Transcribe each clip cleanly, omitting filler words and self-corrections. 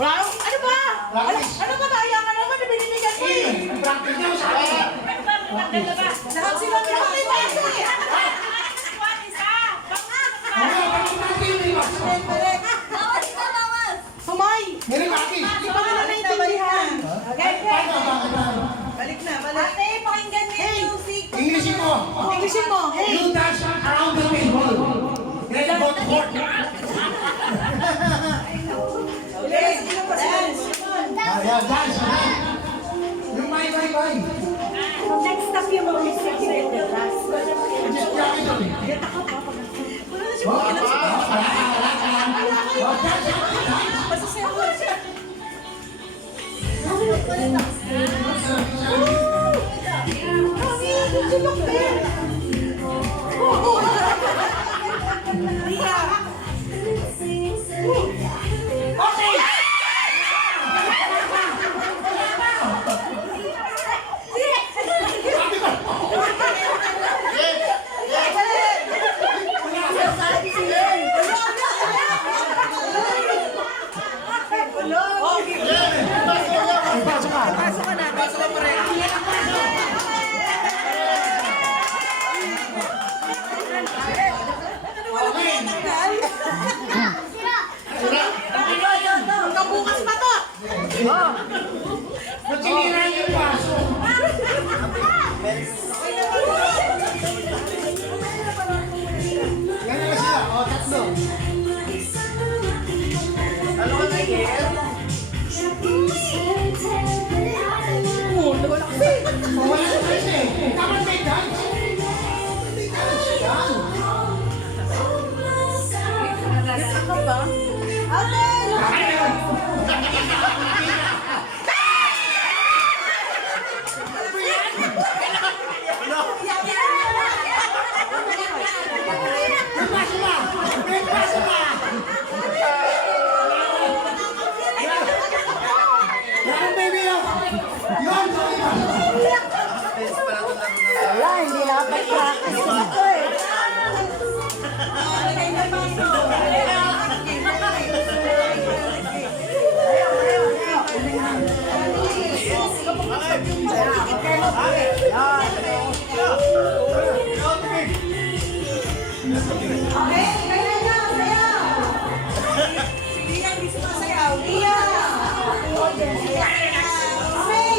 Wala ano ba? Ano ba kaya ka naman na binibigyan ko eh? Practice na sa akin. Lahat sila pinakita ko eh. Sumay! Meron kaki. Hindi pa nila naintindihan. Okay, Balik na, balik. Ate, pakinggan niyo yung music. Englishin mo. Englishin mo. You dance around the table. Then you go to court. Okay, sige pa dance. Yeah, dance. Yung may. Next stop yung music. Just drop it on me. Bukas pa to! Sinira yung paso. Ganyan na sila. O, tatlo. Ano ka nag-air? Wala na kasi. Dapat may dance. May dance yan. Yan, baby. Yan, Wala, hindi nakapag-practice ito eh. Okay, kaya na, sayaw. Hindi yan, hindi sumasayaw. Iya. Okay,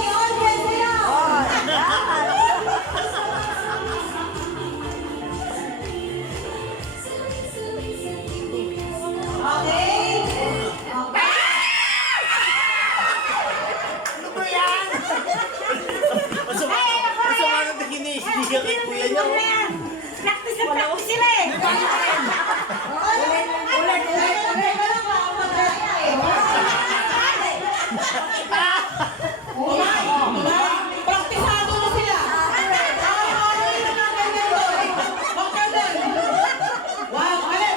audience, sayaw. Okay. Masama ng tingin eh. Hindi kay kuya niya. Practice na practice sila eh. Ulit. Praktisado na sila! Wow, mali!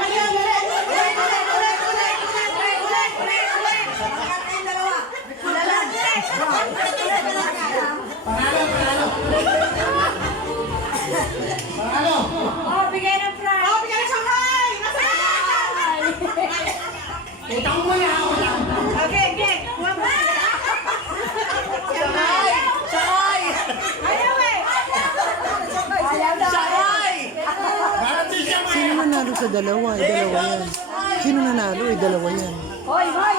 Panalo. Oh, bigay ng prize. Oh, bigyan ng Shanghai! Nasa Utang mo na. Utang. Okay. Kuha mo. Ayaw eh. Ayaw daw. Garanti siya mo. Sino nanalo sa dalawa? Dalawa yan. Sino nanalo? Dalawa yan. Hoy.